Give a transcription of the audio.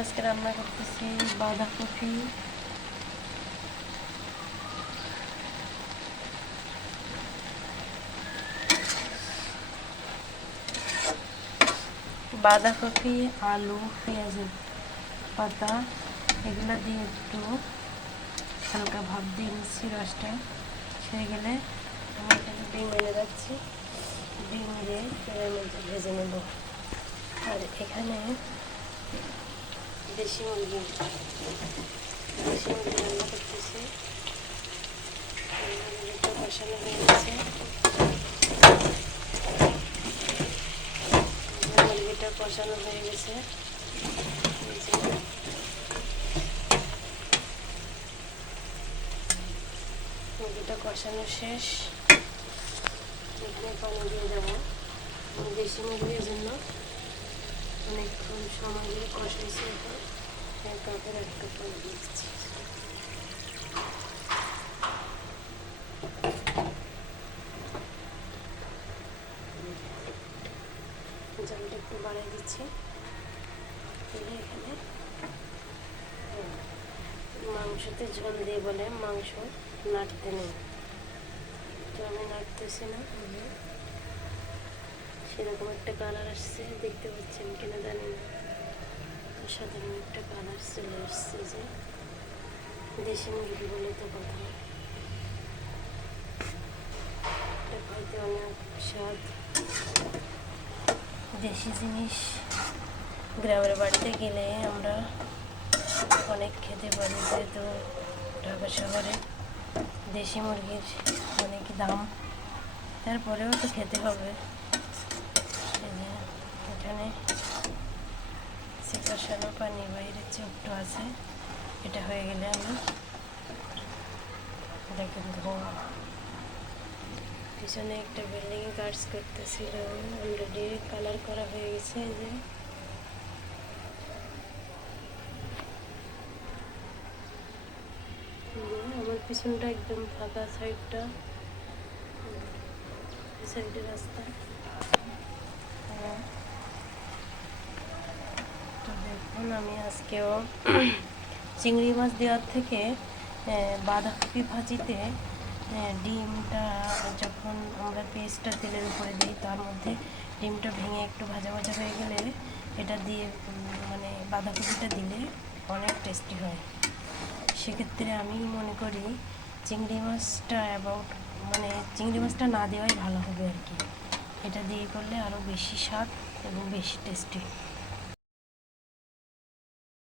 আজকে রান্না করতেছি বাঁধাকপি। বাঁধাকপি, আলু, পেঁয়াজের পাতা, এগুলো দিয়ে একটু হালকা ভাব দিয়ে নিচ্ছি রসটা। হয়ে গেলে আমি এখানে ডিম এনে রাখছি। ডিম দিয়ে মধ্যে ভেজে নেব। আর এখানে দেশি মুরগি। দেশি মুরগি রান্না করতেছি। কষানো হয়ে গেছে। মুরগিটা কষানো হয়ে গেছে। মুরগিটা কষানো শেষ। এখানে পানি দিয়ে দেবো। দেশি মুরগির জন্য অনেকক্ষণ সময় দিয়ে কষাইছি এখন। একটু জলটা একটু বাড়াই দিচ্ছি এখানে মাংসতে ঝোল দিয়ে বলে মাংস নাড়তে নেই তো আমি নাড়তেছি না সেরকম একটা কালার আসছে দেখতে পাচ্ছেন কিনা জানি না সাধারণ একটা কালার চলে আসছে যে দেশি মুরগি বলে তো কথা। খাইতে অনেক স্বাদ। দেশি জিনিস গ্রামের বাড়িতে গেলে আমরা অনেক খেতে পারি, যেহেতু ঢাকা শহরে দেশি মুরগির অনেক দাম। তারপরেও তো খেতে হবে। এখানে সিকাশানো পানি বাইরের যে একটু আছে, এটা হয়ে গেলে আমি দেখেন ধোয়া পিছনে একটা বিল্ডিং কাজ করতেছিল অলরেডি কালার করা হয়ে গেছে যে। আমার পিছনটা একদম ফাঁকা সাইডটা সাইডে রাস্তা। হ্যাঁ। তো দেখুন আমি আজকেও চিংড়ি মাছ দেওয়ার থেকে বাঁধাকপি ভাজিতে ডিমটা যখন আমরা পেস্টটা তেলের উপরে দিই, তার মধ্যে ডিমটা ভেঙে একটু ভাজা ভাজা হয়ে গেলে এটা দিয়ে মানে বাঁধাকপিটা দিলে অনেক টেস্টি হয়। সেক্ষেত্রে আমি মনে করি চিংড়ি মাছটা অ্যাবাউট মানে চিংড়ি মাছটা না দেওয়াই ভালো হবে আর কি। এটা দিয়ে করলে আরও বেশি স্বাদ এবং বেশি টেস্টি